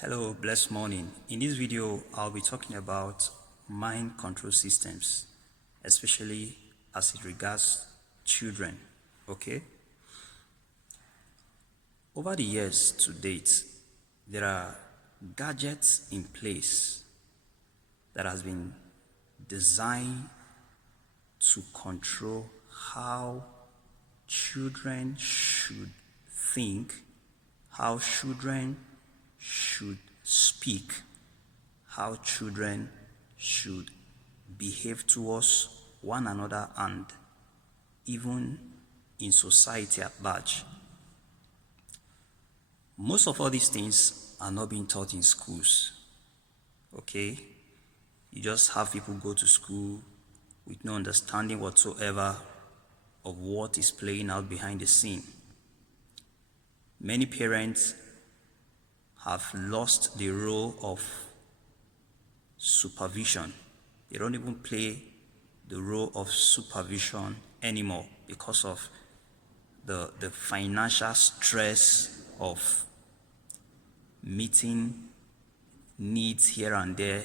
Hello, blessed morning. In this video, I'll be talking about mind control systems, especially as it regards children, okay? Over the years to date, there are gadgets in place that has been designed to control how children should think, how children should speak, how children should behave towards one another and even in society at large. Most of all these things are not being taught in schools, okay? You just have people go to school with no understanding whatsoever of what is playing out behind the scene. Many parents have lost the role of supervision. They don't even play the role of supervision anymore because of the financial stress of meeting needs here and there,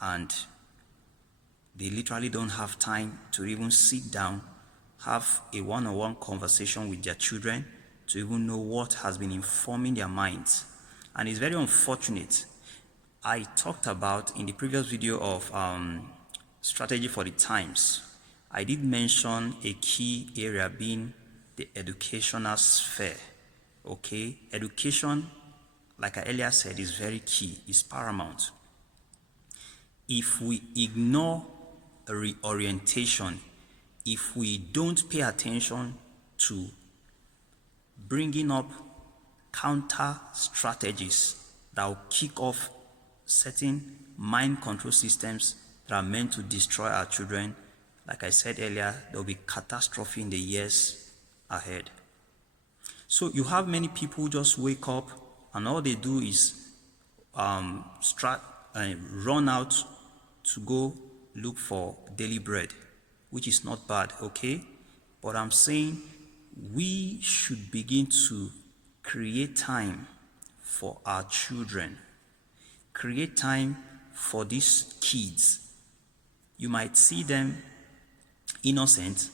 and they literally don't have time to even sit down, have a one-on-one conversation with their children to even know what has been informing their minds. And it's very unfortunate. I talked about in the previous video of strategy for the times. I did mention a key area being the educational sphere. Okay, education, like I earlier said, is very key, is paramount. If we ignore reorientation, if we don't pay attention to bringing up counter strategies that will kick off certain mind control systems that are meant to destroy our children, like I said earlier, there will be catastrophe in the years ahead. So you have many people who just wake up and all they do is run out to go look for daily bread, which is not bad, okay? But I'm saying we should begin to create time for our children. Create time for these kids. You might see them innocent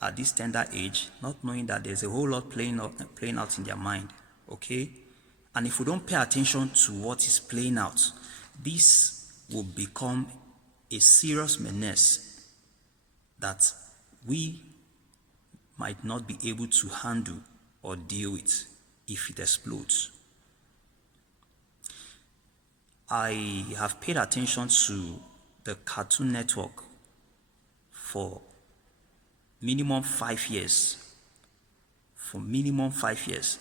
at this tender age, not knowing that there's a whole lot playing out in their mind, okay? And if we don't pay attention to what is playing out, this will become a serious menace that we might not be able to handle or deal with if it explodes. I have paid attention to the Cartoon Network for minimum 5 years. For minimum 5 years.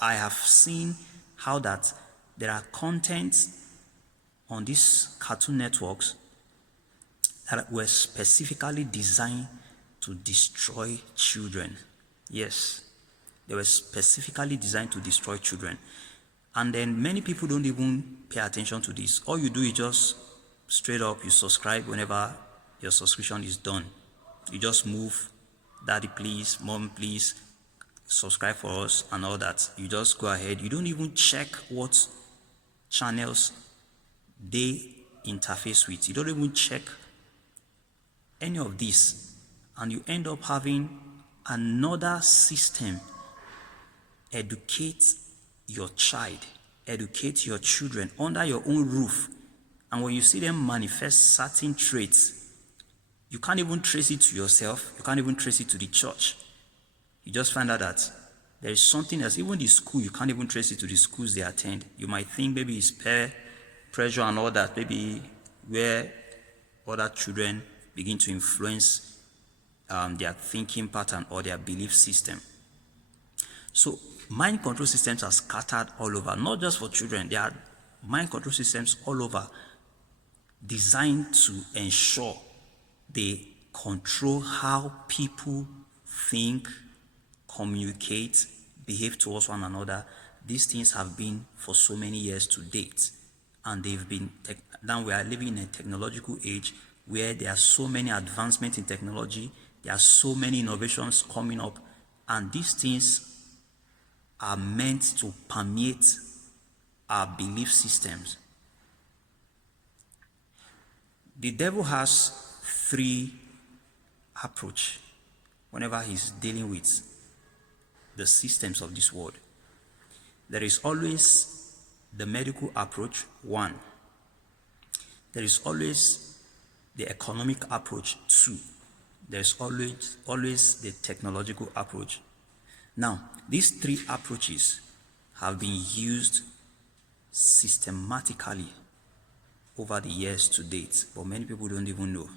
I have seen how that there are contents on these cartoon networks that were specifically designed to destroy children. Yes, they were specifically designed to destroy children. And then many people don't even pay attention to this. All you do is just straight up, you subscribe whenever your subscription is done. You just move, daddy please, mom please, subscribe for us and all that. You just go ahead. You don't even check what channels they interface with. You don't even check any of this. And you end up having another system educate your child, educate your children under your own roof. And when you see them manifest certain traits, you can't even trace it to yourself. You can't even trace it to the church. You just find out that there is something else. Even the school, you can't even trace it to the schools they attend. You might think maybe it's peer pressure and all that, maybe where other children begin to influence their thinking pattern or their belief system. So mind control systems are scattered all over, not just for children. There are mind control systems all over designed to ensure they control how people think, communicate, behave towards one another. These things have been for so many years to date. And they've been, now we are living in a technological age where there are so many advancements in technology, there are so many innovations coming up, and these things are meant to permeate our belief systems. The devil has three approach whenever he's dealing with the systems of this world. There is always the medical approach, one. There is always the economic approach, two. There's always the technological approach. Now, these three approaches have been used systematically over the years to date, but many people don't even know.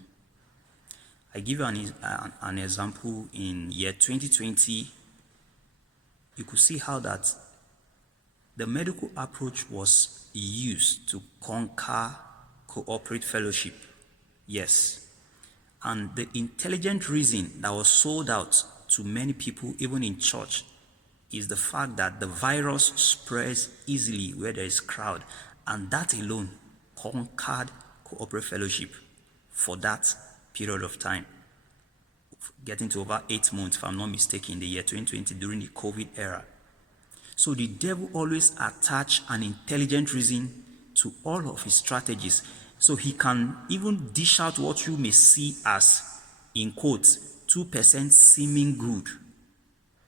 I give you an example. In year 2020, you could see how that the medical approach was used to conquer corporate fellowship. Yes. And the intelligent reason that was sold out to many people, even in church, is the fact that the virus spreads easily where there is crowd, and that alone conquered corporate fellowship for that period of time, getting to over 8 months, if I'm not mistaken, in the year 2020 during the COVID era. So the devil always attach an intelligent reason to all of his strategies. So he can even dish out what you may see as, in quotes, 2% seeming good,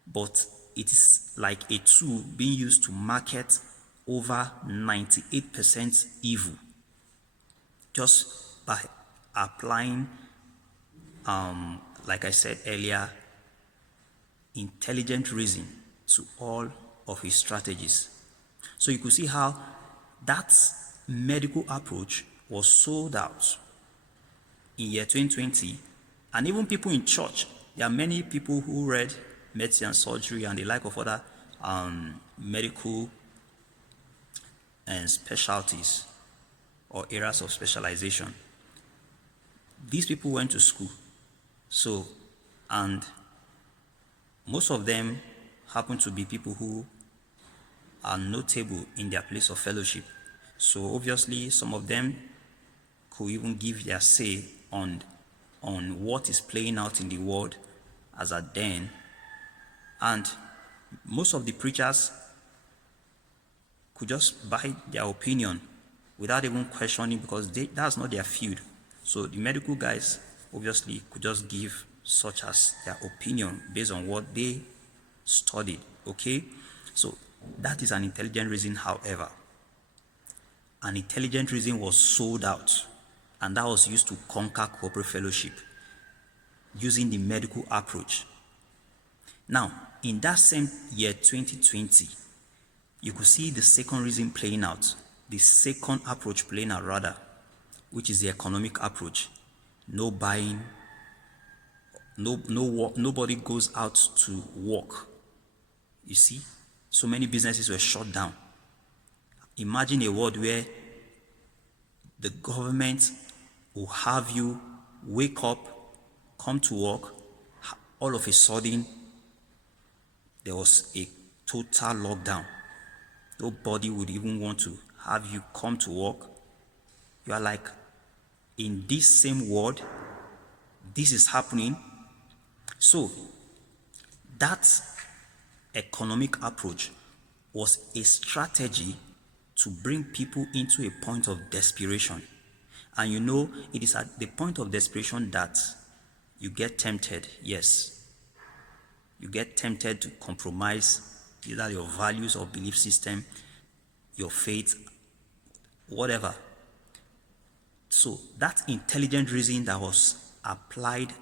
but it is like a tool being used to market over 98% evil, just by applying, like I said earlier, intelligent reason to all of his strategies. So you could see how that medical approach was sold out in year 2020, and even people in church. There are many people who read medicine and surgery and the like of other medical and specialties or areas of specialization. These people went to school, and most of them happen to be people who are notable in their place of fellowship. So obviously, some of them could even give their say on what is playing out in the world as at then. And most of the preachers could just buy their opinion without even questioning, because that's not their field. So the medical guys obviously could just give such as their opinion based on what they studied, okay? So that is an intelligent reason. However, an intelligent reason was sold out, and that was used to conquer corporate fellowship using the medical approach. Now, in that same year 2020, you could see the second reason playing out, the second approach playing out rather, which is the economic approach. No buying, nobody goes out to work. You see, so many businesses were shut down. Imagine a world where the government will have you wake up, come to work, all of a sudden there was a total lockdown. Nobody would even want to have you come to work. You are like, in this same world, this is happening. So that economic approach was a strategy to bring people into a point of desperation. And you know, it is at the point of desperation that you get tempted. Yes, you get tempted to compromise either your values or belief system, your faith, whatever. So that intelligent reason that was applied,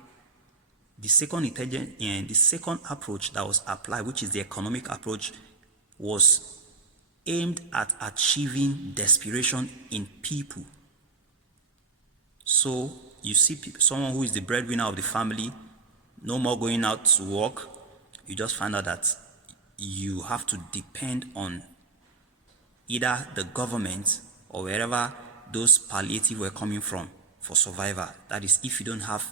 the second approach that was applied, which is the economic approach, was aimed at achieving desperation in people. So you see someone who is the breadwinner of the family, no more going out to work. You just find out that you have to depend on either the government or wherever those palliative were coming from for survival. That is, if you don't have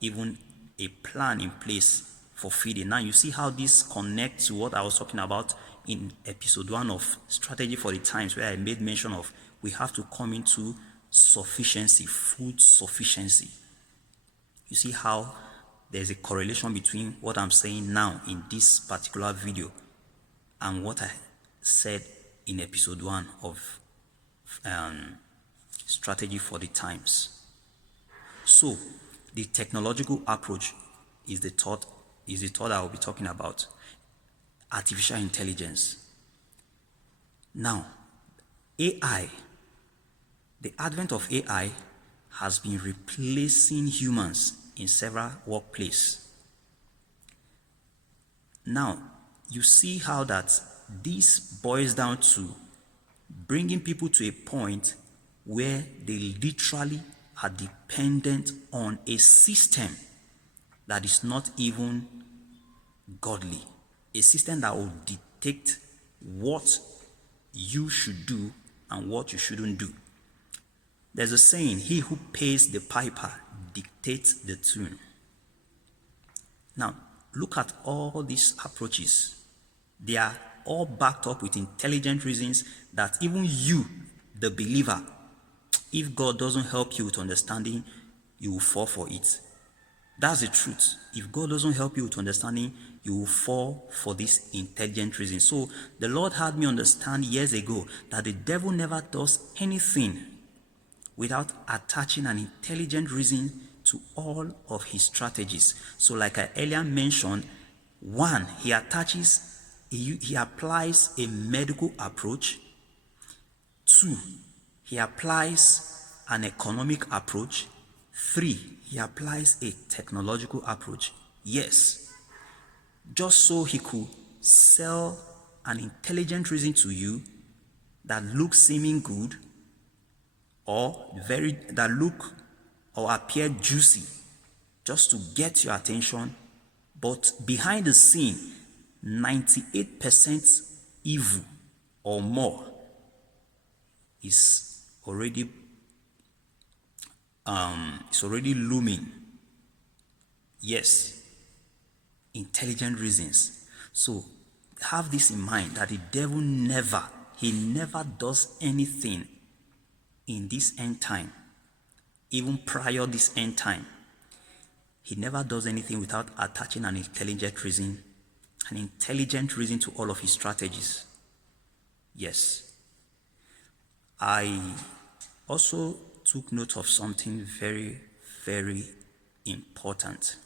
even a plan in place for feeding. Now you see how this connects to what I was talking about in episode 1 of Strategy for the Times, where I made mention of we have to come into sufficiency, food sufficiency. You see how there's a correlation between what I'm saying now in this particular video and what I said in episode 1 of Strategy for the Times. So, the technological approach is the thought I will be talking about. Artificial intelligence. Now, AI, the advent of AI has been replacing humans in several workplaces. Now, you see how that this boils down to bringing people to a point where they literally are dependent on a system that is not even godly, a system that will dictate what you should do and what you shouldn't do. There's a saying, he who pays the piper dictates the tune. Now, look at all these approaches. They are all backed up with intelligent reasons that even you, the believer, if God doesn't help you with understanding, you will fall for it. That's the truth. If God doesn't help you with understanding, you will fall for this intelligent reason. So the Lord had me understand years ago that the devil never does anything without attaching an intelligent reason to all of his strategies. So like I earlier mentioned, one, he applies a medical approach. Two, he applies an economic approach. Three, he applies a technological approach. Yes, just so he could sell an intelligent reason to you that looks seeming good or that look or appear juicy, just to get your attention, but behind the scene, 98% evil or more is already looming. Yes, intelligent reasons. So have this in mind that the devil never does anything in this end time, even prior this end time. He never does anything without attaching an intelligent reason to all of his strategies. Yes. I also took note of something very, very important.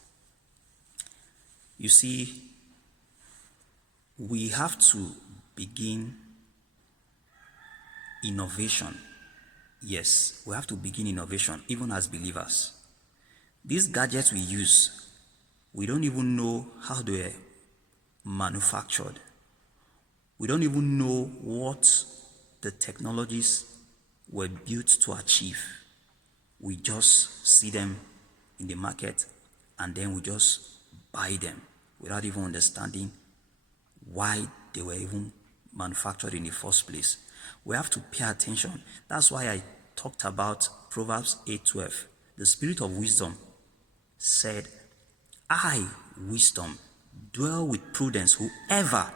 You see, we have to begin innovation. Yes, we have to begin innovation, even as believers. These gadgets we use, we don't even know how they are manufactured. We don't even know what the technologies were built to achieve. We just see them in the market and then we just buy them without even understanding why they were even manufactured in the first place. We have to pay attention. That's why I talked about Proverbs 8:12. The spirit of wisdom said, I, wisdom, dwell with prudence. Whoever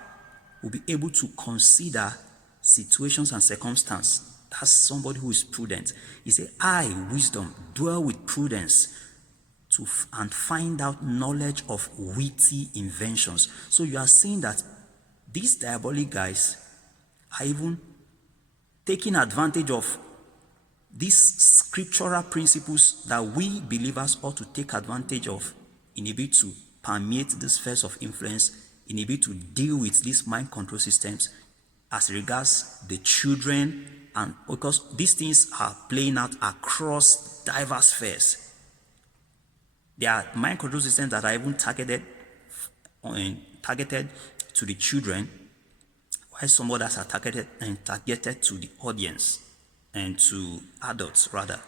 will be able to consider situations and circumstances, that's somebody who is prudent. He said, I, wisdom, dwell with prudence and find out knowledge of witty inventions. So you are seeing that these diabolic guys are even taking advantage of these scriptural principles that we believers ought to take advantage of in a bit to permeate this spheres of influence, in a bit to deal with these mind control systems as regards the children, and because these things are playing out across diverse spheres. There are mind control systems that are even targeted to the children, while some others are targeted to the audience and to adults rather.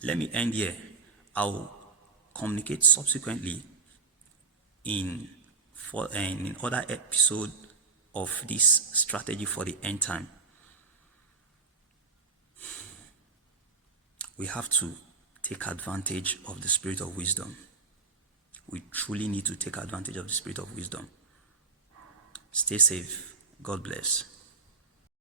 Let me end here. I'll communicate subsequently in other episode of this strategy for the end time. We have to take advantage of the spirit of wisdom. We truly need to take advantage of the spirit of wisdom. Stay safe. God bless.